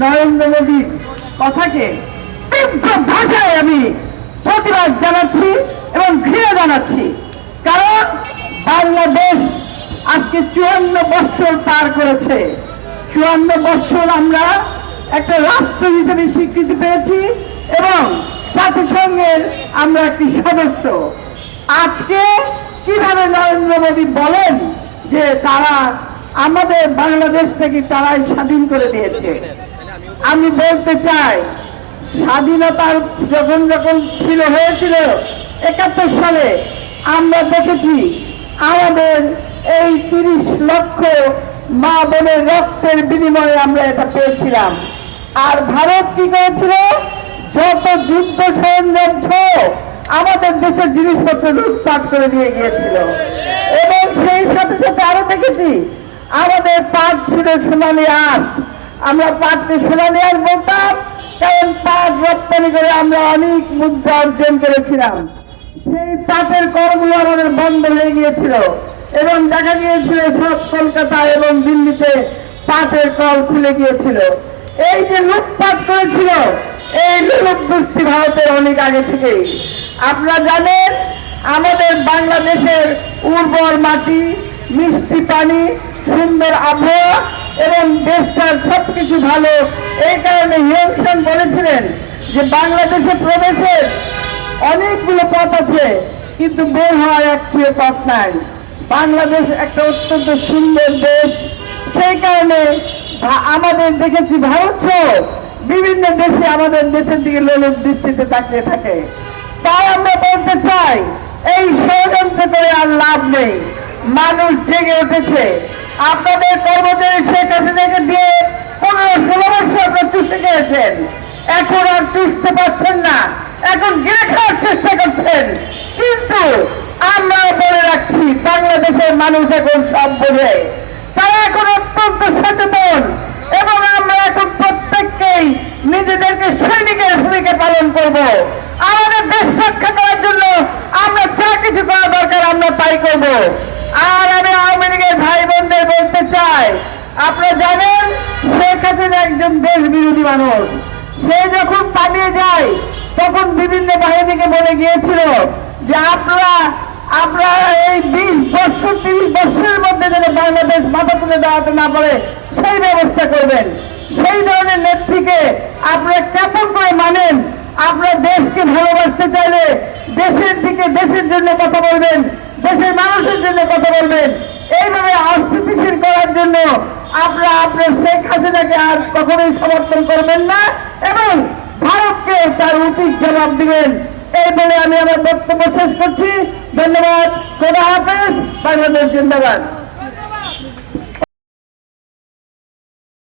নরেন্দ্র মোদীর কথাকে তীব্র ভাষায় আমি প্রতিবাদ জানাচ্ছি এবং ঘৃণা জানাচ্ছি। কারণ বাংলাদেশ আজকে 54 বছর পার করেছে। 54 বছর আমরা একটা রাষ্ট্র হিসেবে স্বীকৃতি পেয়েছি এবং জাতিসংঘের আমরা একটি সদস্য। আজকে কিভাবে নরেন্দ্র মোদী বলেন যে তারা আমাদের বাংলাদেশ থেকে তারাই স্বাধীন করে দিয়েছে? আমি বলতে চাই, স্বাধীনতার যখন হয়েছিল 71 সালে, আমরা দেখেছি আমাদের এই 30 লক্ষ মা বোনের রক্তের বিনিময়ে আমরা এটা পেয়েছিলাম। আর ভারত কি করেছিল? যত যুদ্ধ সরঞ্জাম আমাদের দেশের জিনিসপত্র লুটপাট করে দিয়ে গিয়েছিল। এবং সেই সাথে সাথে আরো দেখেছি আমাদের পাট ছিল সোনালী আঁশ। আমরা পাটকে সোনালী আঁশ বলতাম, কারণ পাট রপ্তানি করে আমরা অনেক মুদ্রা অর্জন করেছিলাম। সেই পাটের কলগুলো আমাদের বন্ধ হয়ে গিয়েছিল এবং দেখা গিয়েছিল সব কলকাতা এবং দিল্লিতে পাটের কল খুলে গিয়েছিল। এই যে লুটপাট করেছিল, এই লোক গোষ্ঠী ভারতের অনেক আগে থেকেই। আপনারা জানেন আমাদের বাংলাদেশের উর্বর মাটি, মিষ্টি পানি, সুন্দর আবহাওয়া এবং দেশটার সবকিছু ভালো। এই কারণে হিউম খান বলেছিলেন যে বাংলাদেশে প্রবেশের অনেকগুলো পথ আছে, কিন্তু বের হওয়ার একটি পথ নাই। বাংলাদেশ একটা অত্যন্ত সুন্দর দেশ। সেই কারণে আমাদের দেখেছি ভারত সহ বিভিন্ন দেশে আমাদের দেশের দিকে লোলুপ দৃষ্টিতে তাকিয়ে থাকে। তাই আমরা বলতে চাই, এই ষড়যন্ত্র করে আর লাভ নেই। মানুষ জেগে উঠেছে। আপনাদের কর্মচারী শেখ হাসিনাকে দিয়ে 15-16 বছর আপনারা চুষতে চেয়েছেন, এখন আর চুষতে পারছেন না, এখন গিলে খাওয়ার চেষ্টা করছেন। কিন্তু আমরা বলে রাখছি, বাংলাদেশের মানুষ এখন সব বোঝে। তারা এখন অত্যন্ত সচেতন এবং আমরা এখন প্রত্যেককেই নিজেদেরকে সৈনিকের ভূমিকা পালন করব। আমাদের দেশ রক্ষা করার জন্য আমরা যা কিছু করা দরকার আমরা তাই করব। আর আমি আওয়ামী লীগের ভাই বোনদের বলতে চাই, আপনারা জানেন শেখ হাসিনা একজন দেশ বিরোধী মানুষ। সে যখন পালিয়ে যায় তখন বিভিন্ন বাহিনীকে বলে গিয়েছিল যে আপনারা এই 20 বছর 30 বছরের মধ্যে যেন বাংলাদেশ মাথা তুলে দাঁড়াতে না পারে সেই ব্যবস্থা করবেন। সেই ধরনের নেত্রীকে আপনারা কেমন করে মানেন? আপনারা দেশকে ভালোবাসতে চাইলে দেশের দিকে, দেশের জন্য কথা বলবেন, দেশের মানুষের জন্য কথা বলবেন। এইভাবে অস্থিতিশীল করার জন্য আপনারা আপনার শেখ হাসিনাকে আর কখনোই সমর্থন করবেন না এবং ভারতকে তার উচিত জবাব দিবেন। এই বলে আমি আমার বক্তব্য শেষ করছি। ধন্যবাদ। খোদা হাফেজ। বাংলাদেশ জিন্দাবাদ।